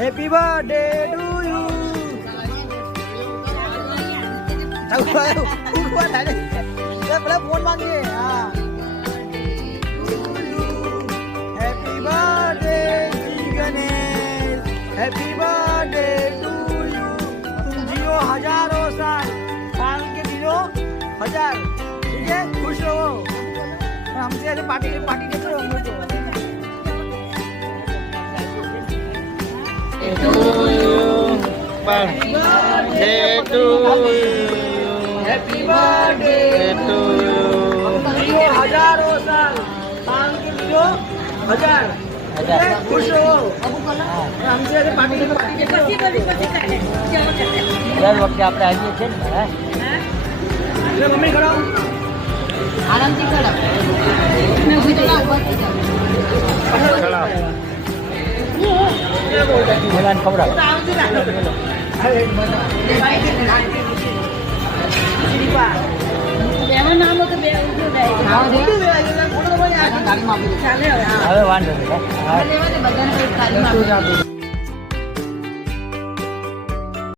Happy birthday to you. પેલા phone માંગીએ. હા happy birthday Shri Ganesh. Happy birthday to you. तुम जियो हजारों साल. साल के जियो 1000. ठीक है, खुश रहो. हमसे ऐसे पार्टी देते रहो हम लोग को. Birthday to you. Happy birthday to you. जियो हजारों साल. साल के जियो 1000. खुश रहो. हमसे ऐसे पार्टी देते દર વખતે આપણે આવીએ છીએ ને. रहो. मम्मी खड़ा हो. આરામથી કરો. બોલાને ખવડાવ. બેમાં નામ તો બે ઉઠ્યો જાય. ચાલે હવે. હવે વાંધો નહીં. બધાને તાલીમ આપી.